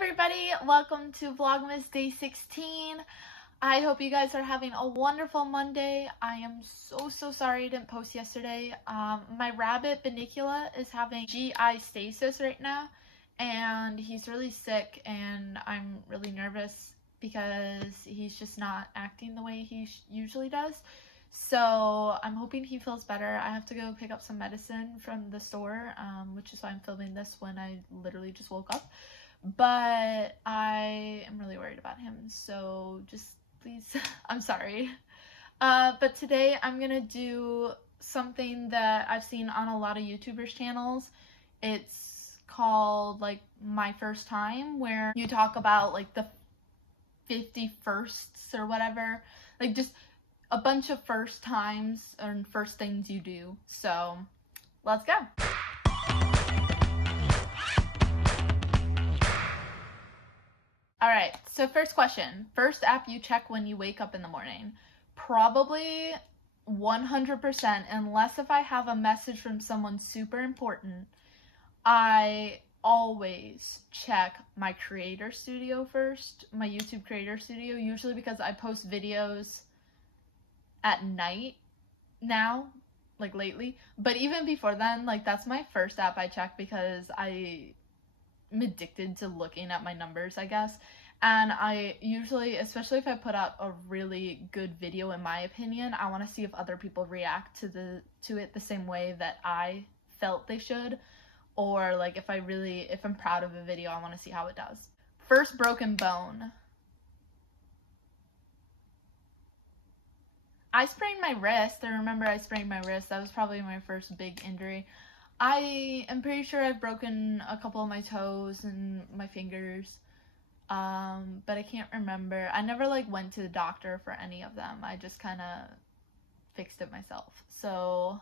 everybody, welcome to Vlogmas day 16. I hope you guys are having a wonderful Monday. I am so sorry I didn't post yesterday. My rabbit Benicula is having GI stasis right now and he's really sick and I'm really nervous because he's just not acting the way he usually does. So I'm hoping he feels better. I have to go pick up some medicine from the store, which is why I'm filming this when I literally just woke up. But I am really worried about him, so just please, I'm sorry. But today I'm gonna do something that I've seen on a lot of YouTubers' channels. It's called like My First Time, where you talk about like the 50 firsts or whatever, like just a bunch of first times and first things you do. So let's go. Alright, so first question. First app you check when you wake up in the morning. Probably 100%, unless if I have a message from someone super important. I always check my creator studio first, my YouTube creator studio, usually because I post videos at night now, like lately. But even before then, like that's my first app I check because I'm addicted to looking at my numbers, I guess. And I usually, especially if I put out a really good video, in my opinion, I want to see if other people react to it the same way that I felt they should, or like if I'm proud of a video, I want to see how it does. First broken bone. I sprained my wrist. I remember I sprained my wrist. That was probably my first big injury. I am pretty sure I've broken a couple of my toes and my fingers, but I can't remember. I never like went to the doctor for any of them. I just kind of fixed it myself. So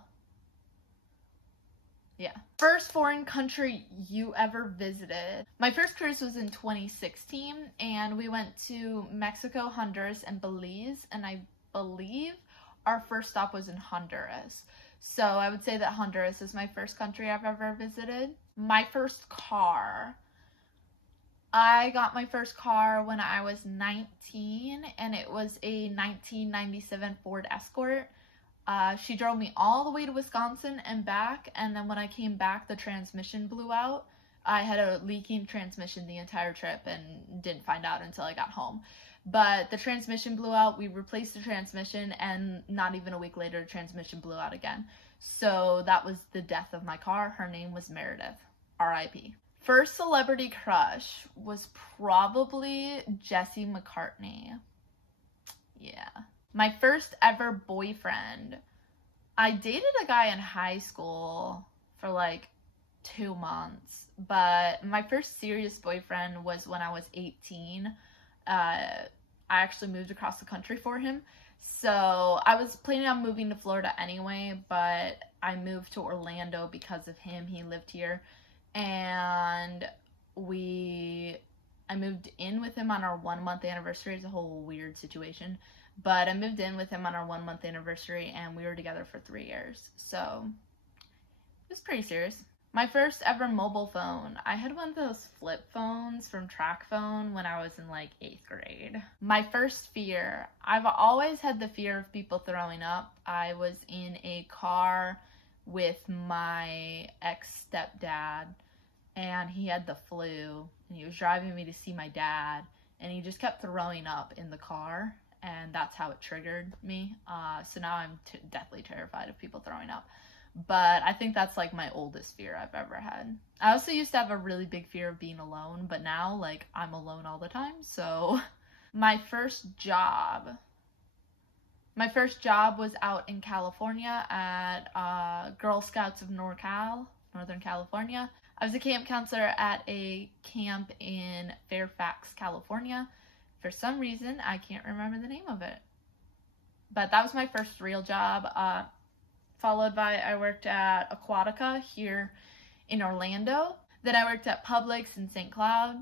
yeah. First foreign country you ever visited. My first cruise was in 2016 and we went to Mexico, Honduras, and Belize, and I believe our first stop was in Honduras. So I would say that Honduras is my first country I've ever visited. My first car. I got my first car when I was 19 and it was a 1997 Ford Escort. She drove me all the way to Wisconsin and back, and then when I came back the transmission blew out. I had a leaking transmission the entire trip and didn't find out until I got home. But the transmission blew out, we replaced the transmission, and not even a week later the transmission blew out again. So that was the death of my car. Her name was Meredith, R.I.P. First celebrity crush was probably Jesse McCartney. Yeah. My first ever boyfriend. I dated a guy in high school for like 2 months, but my first serious boyfriend was when I was 18. I actually moved across the country for him. So I was planning on moving to Florida anyway, but I moved to Orlando because of him. He lived here, and I moved in with him on our 1 month anniversary. It's a whole weird situation, but I moved in with him on our 1 month anniversary and we were together for 3 years. So it was pretty serious. My first ever mobile phone. I had one of those flip phones from Track Phone when I was in like 8th grade. My first fear. I've always had the fear of people throwing up. I was in a car with my ex-stepdad and he had the flu and he was driving me to see my dad and he just kept throwing up in the car and that's how it triggered me. So now I'm deathly terrified of people throwing up. But I think that's like my oldest fear I've ever had. I also used to have a really big fear of being alone, but now like I'm alone all the time. So my first job. My first job was out in California at Girl Scouts of Northern California. I was a camp counselor at a camp in Fairfax, California. For some reason, I can't remember the name of it. But that was my first real job. Followed by I worked at Aquatica here in Orlando. Then I worked at Publix in St. Cloud.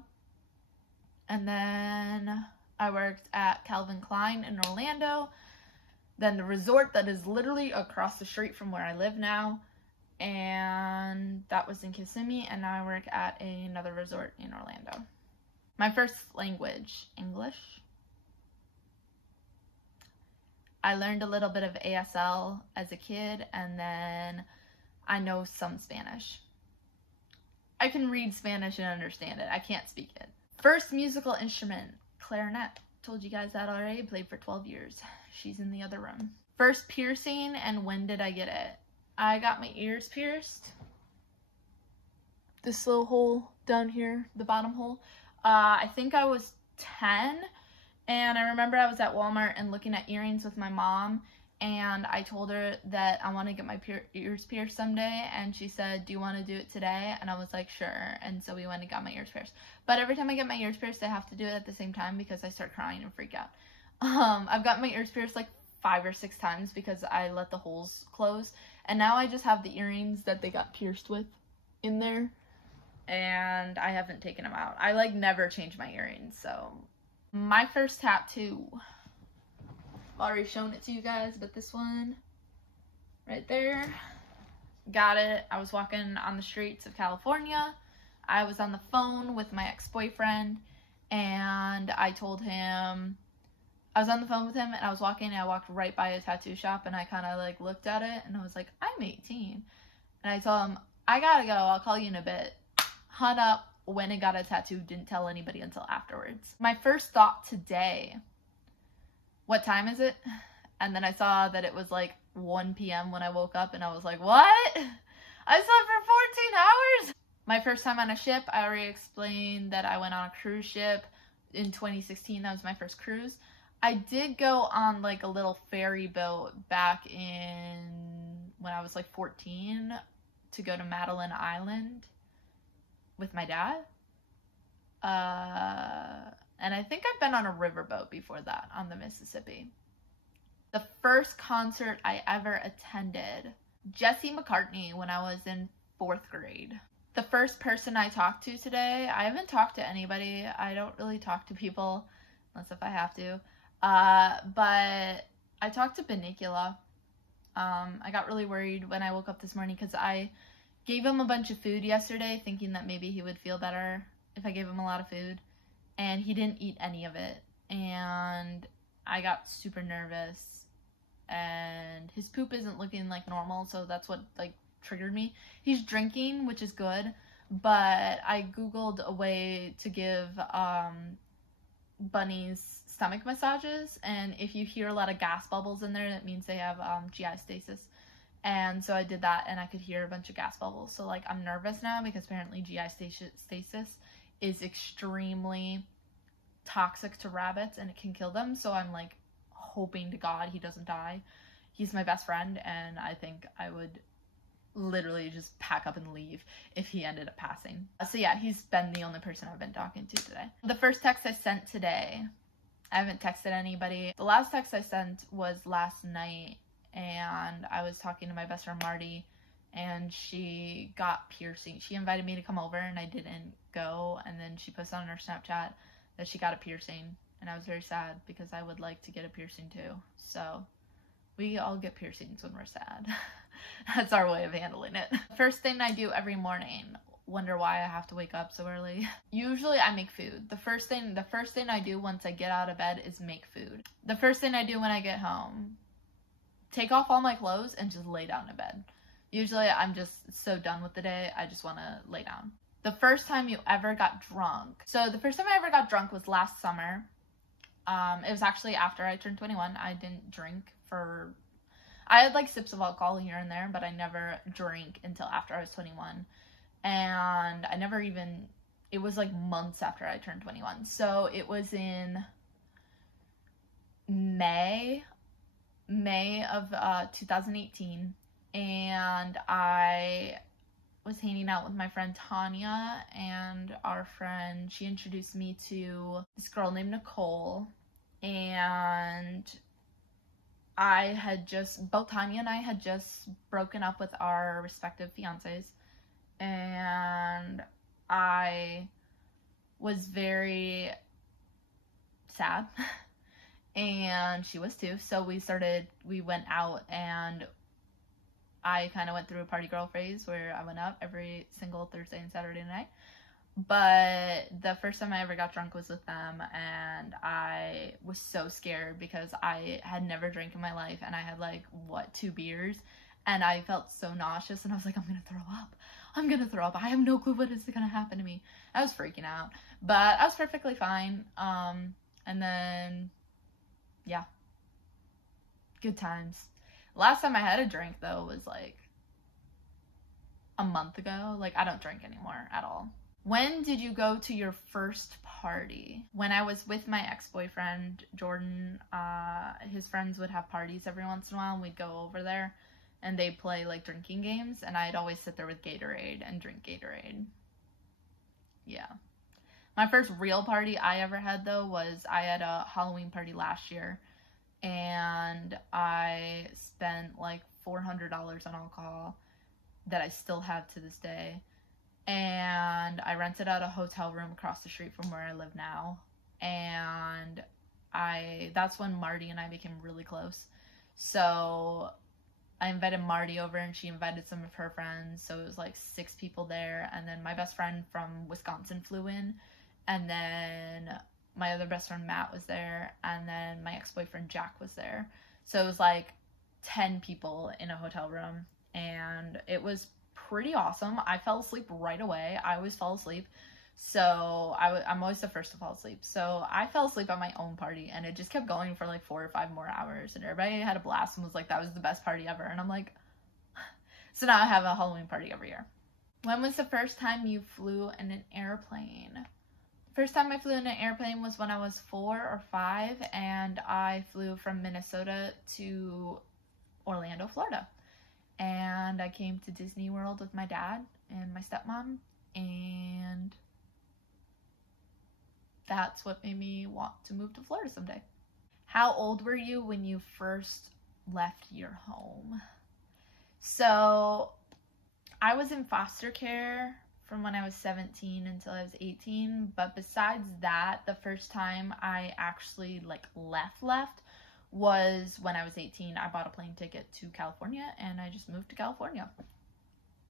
And then I worked at Calvin Klein in Orlando. Then the resort that is literally across the street from where I live now. And that was in Kissimmee. And now I work at another resort in Orlando. My first language, English. I learned a little bit of ASL as a kid, and then I know some Spanish. I can read Spanish and understand it. I can't speak it. First musical instrument, clarinet. Told you guys that already. Played for 12 years. She's in the other room. First piercing, and when did I get it? I got my ears pierced. This little hole down here, the bottom hole. I think I was 10. And I remember I was at Walmart and looking at earrings with my mom, and I told her that I want to get my ears pierced someday, and she said, do you want to do it today? And I was like, sure. And so we went and got my ears pierced. But every time I get my ears pierced, I have to do it at the same time because I start crying and freak out. I've got my ears pierced like 5 or 6 times because I let the holes close, and now I just have the earrings that they got pierced with in there, and I haven't taken them out. I like never change my earrings, so... My first tattoo, I've already shown it to you guys, but this one right there, got it. I was walking on the streets of California. I was on the phone with my ex-boyfriend, and I told him, I was on the phone with him, and I was walking, and I walked right by a tattoo shop, and I kind of like looked at it, and I was like, I'm 18. And I told him, I gotta go, I'll call you in a bit. Hung up. Went and got a tattoo, didn't tell anybody until afterwards. My first thought today, what time is it? And then I saw that it was like 1 p.m. when I woke up, and I was like, what? I slept for 14 hours? My first time on a ship, I already explained that I went on a cruise ship in 2016. That was my first cruise. I did go on like a little ferry boat back in when I was like 14 to go to Madeline Island with my dad. And I think I've been on a riverboat before that on the Mississippi. The first concert I ever attended, Jesse McCartney, when I was in 4th grade. The first person I talked to today, I haven't talked to anybody. I don't really talk to people unless if I have to. But I talked to Benicula. I got really worried when I woke up this morning because I gave him a bunch of food yesterday, thinking that maybe he would feel better if I gave him a lot of food, and he didn't eat any of it, and I got super nervous, and his poop isn't looking like normal, so that's what like triggered me. He's drinking, which is good, but I googled a way to give bunnies stomach massages, and if you hear a lot of gas bubbles in there, that means they have GI stasis. And so I did that, and I could hear a bunch of gas bubbles. So, like, I'm nervous now because apparently GI stasis is extremely toxic to rabbits, and it can kill them. So I'm, like, hoping to God he doesn't die. He's my best friend, and I think I would literally just pack up and leave if he ended up passing. So, yeah, he's been the only person I've been talking to today. The first text I sent today, I haven't texted anybody. The last text I sent was last night. And I was talking to my best friend Marty, and she got piercing. She invited me to come over, and I didn't go, and then she posted on her Snapchat that she got a piercing, and I was very sad because I would like to get a piercing too. So we all get piercings when we're sad. That's our way of handling it. First thing I do every morning, wonder why I have to wake up so early. Usually I make food. The first thing I do once I get out of bed is make food. The first thing I do when I get home, take off all my clothes and just lay down in bed. Usually I'm just so done with the day, I just want to lay down. The first time you ever got drunk. So the first time I ever got drunk was last summer. It was actually after I turned 21. I didn't drink for... I had like sips of alcohol here and there, but I never drank until after I was 21. And I never even... It was like months after I turned 21. So it was in May of 2018, and I was hanging out with my friend Tanya, and our friend, she introduced me to this girl named Nicole, and both Tanya and I had just broken up with our respective fiancés, and I was very sad. And she was too, so we went out, and I kind of went through a party girl phase where I went out every single Thursday and Saturday night. But the first time I ever got drunk was with them, and I was so scared because I had never drank in my life, and I had like, what, 2 beers, and I felt so nauseous, and I was like, I'm gonna throw up. I'm gonna throw up. I have no clue what is gonna happen to me. I was freaking out, but I was perfectly fine. And then, yeah, good times. Last time I had a drink, though, was like a month ago. Like, I don't drink anymore at all. When did you go to your first party? When I was with my ex-boyfriend, Jordan, his friends would have parties every once in a while, and we'd go over there, and they'd play, like, drinking games, and I'd always sit there with Gatorade and drink Gatorade. Yeah. My first real party I ever had, though, was I had a Halloween party last year, and I spent, like, $400 on alcohol that I still have to this day. And I rented out a hotel room across the street from where I live now, and that's when Marty and I became really close. So I invited Marty over, and she invited some of her friends, so it was like 6 people there, and then my best friend from Wisconsin flew in, and then my other best friend Matt was there, and then my ex-boyfriend Jack was there. So it was like 10 people in a hotel room, and it was pretty awesome. I fell asleep right away. I always fall asleep. So I'm always the first to fall asleep. So I fell asleep at my own party, and it just kept going for like 4 or 5 more hours, and everybody had a blast and was like, that was the best party ever. And I'm like, so now I have a Halloween party every year. When was the first time you flew in an airplane? First time I flew in an airplane was when I was 4 or 5, and I flew from Minnesota to Orlando, Florida. And I came to Disney World with my dad and my stepmom, and that's what made me want to move to Florida someday. How old were you when you first left your home? So I was in foster care from when I was 17 until I was 18, but besides that, the first time I actually like left was when I was 18. I bought a plane ticket to California, and I just moved to California.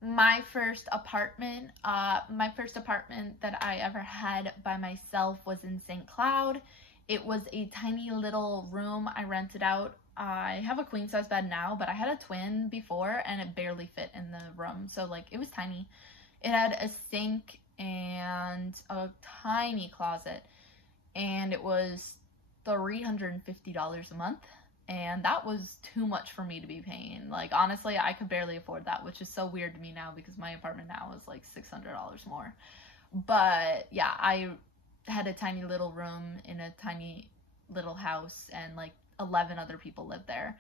My first apartment that I ever had by myself was in St. Cloud. It was a tiny little room I rented out. I have a queen size bed now, but I had a twin before, and it barely fit in the room, so like it was tiny. It had a sink and a tiny closet, and it was $350 a month, and that was too much for me to be paying. Like, honestly, I could barely afford that, which is so weird to me now because my apartment now is like $600 more. But yeah, I had a tiny little room in a tiny little house, and like 11 other people lived there,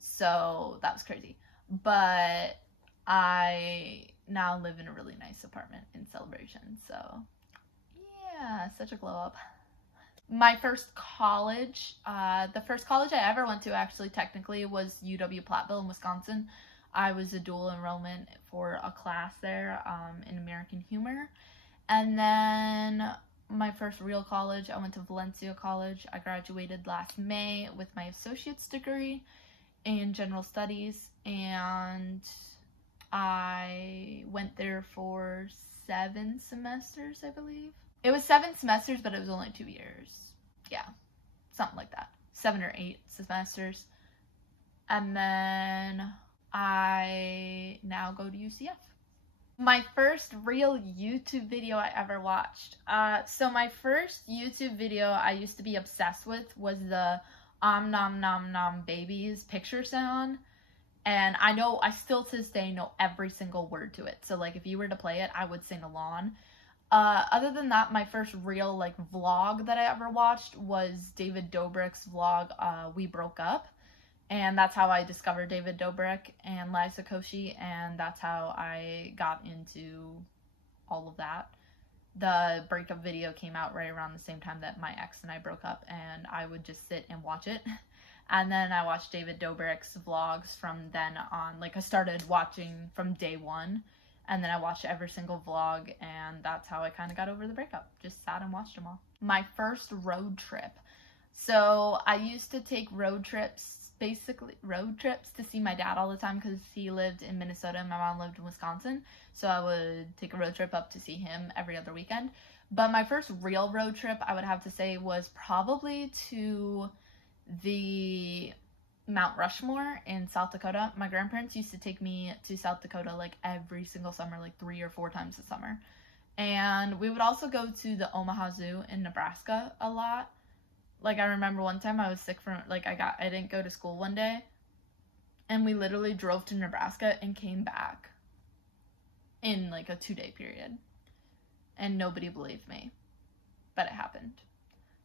so that was crazy. But I now live in a really nice apartment in Celebration, so yeah, such a glow up. My first college, the first college I ever went to actually technically was UW-Platteville in Wisconsin. I was a dual enrollment for a class there in American Humor. And then my first real college, I went to Valencia College. I graduated last May with my associate's degree in general studies, and I went there for 7 semesters, I believe. It was 7 semesters, but it was only 2 years. Yeah, something like that. 7 or 8 semesters. And then I now go to UCF. My first real YouTube video I ever watched. So my first YouTube video I used to be obsessed with was the Om Nom Nom Nom Babies picture sound. And I still to this day know every single word to it. So like if you were to play it, I would sing along. Other than that, my first real like vlog that I ever watched was David Dobrik's vlog, We Broke Up. And that's how I discovered David Dobrik and Liza Koshy, and that's how I got into all of that. The breakup video came out right around the same time that my ex and I broke up, and I would just sit and watch it. And then I watched David Dobrik's vlogs from then on. Like, I started watching from day one, and then I watched every single vlog, and that's how I kind of got over the breakup. Just sat and watched them all. My first road trip. So I used to take road trips basically road trips to see my dad all the time because he lived in Minnesota and my mom lived in Wisconsin. So I would take a road trip up to see him every other weekend. But my first real road trip, I would have to say, was probably to the Mount Rushmore in South Dakota. My grandparents used to take me to South Dakota like every single summer, like 3 or 4 times a summer. And we would also go to the Omaha Zoo in Nebraska a lot. Like, I remember one time I was sick from, like, I didn't go to school one day, and we literally drove to Nebraska and came back in like a 2-day period. And nobody believed me, but it happened.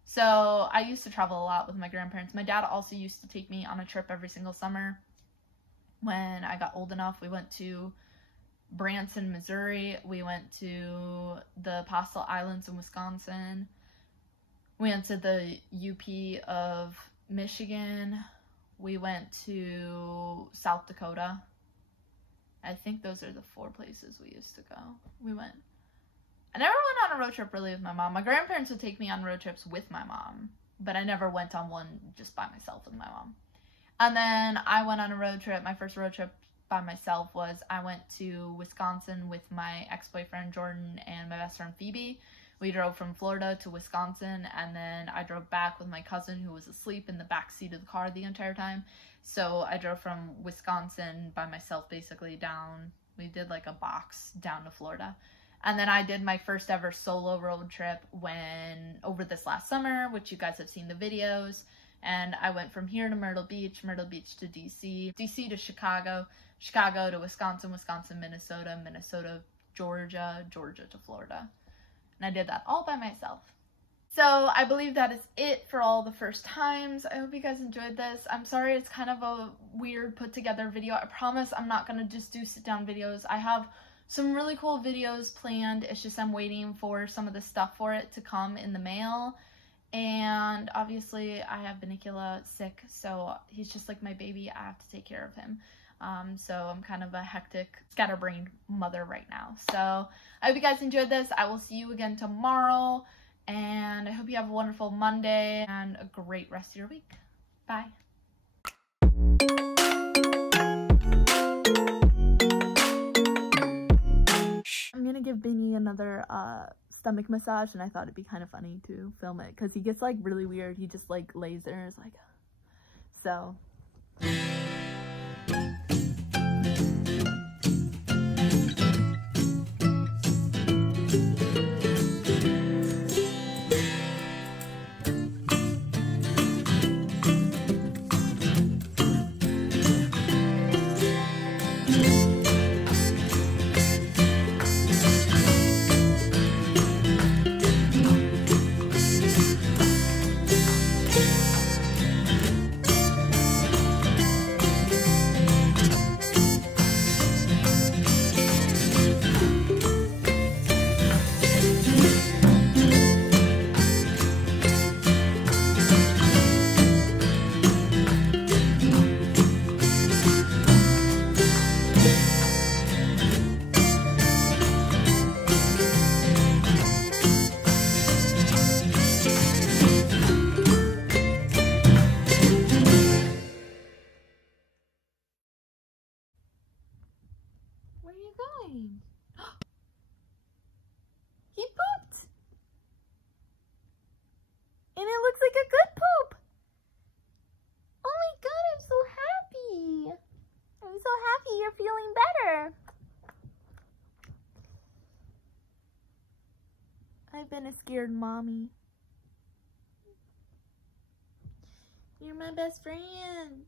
So I used to travel a lot with my grandparents. My dad also used to take me on a trip every single summer. When I got old enough, we went to Branson, Missouri. We went to the Apostle Islands in Wisconsin. We went to the UP of Michigan. We went to South Dakota. I think those are the 4 places we used to go. I never went on a road trip really with my mom. My grandparents would take me on road trips with my mom, but I never went on one just by myself with my mom. And then I went on a road trip. My first road trip by myself was I went to Wisconsin with my ex-boyfriend Jordan and my best friend Phoebe. We drove from Florida to Wisconsin, and then I drove back with my cousin who was asleep in the back seat of the car the entire time. So I drove from Wisconsin by myself basically down. We did like a box down to Florida. And then I did my first ever solo road trip over this last summer, which you guys have seen the videos. And I went from here to Myrtle Beach to DC, DC to Chicago, Chicago to Wisconsin, Wisconsin, Minnesota, Minnesota, Georgia, Georgia to Florida. And I did that all by myself. So I believe that is it for all the first times. I hope you guys enjoyed this. I'm sorry it's kind of a weird put together video. I promise I'm not going to just do sit down videos. I have some really cool videos planned. It's just I'm waiting for some of the stuff for it to come in the mail. And obviously I have Benicula sick, so he's just like my baby. I have to take care of him. So I'm kind of a hectic, scatterbrained mother right now. So I hope you guys enjoyed this. I will see you again tomorrow. And I hope you have a wonderful Monday and a great rest of your week. Bye. I'm gonna give Benny another stomach massage, and I thought it'd be kind of funny to film it because he gets like really weird. He just like lays there and is like, so. Where are you going? He pooped! And it looks like a good poop! Oh my god, I'm so happy! I'm so happy you're feeling better! I've been a scared mommy. You're my best friend.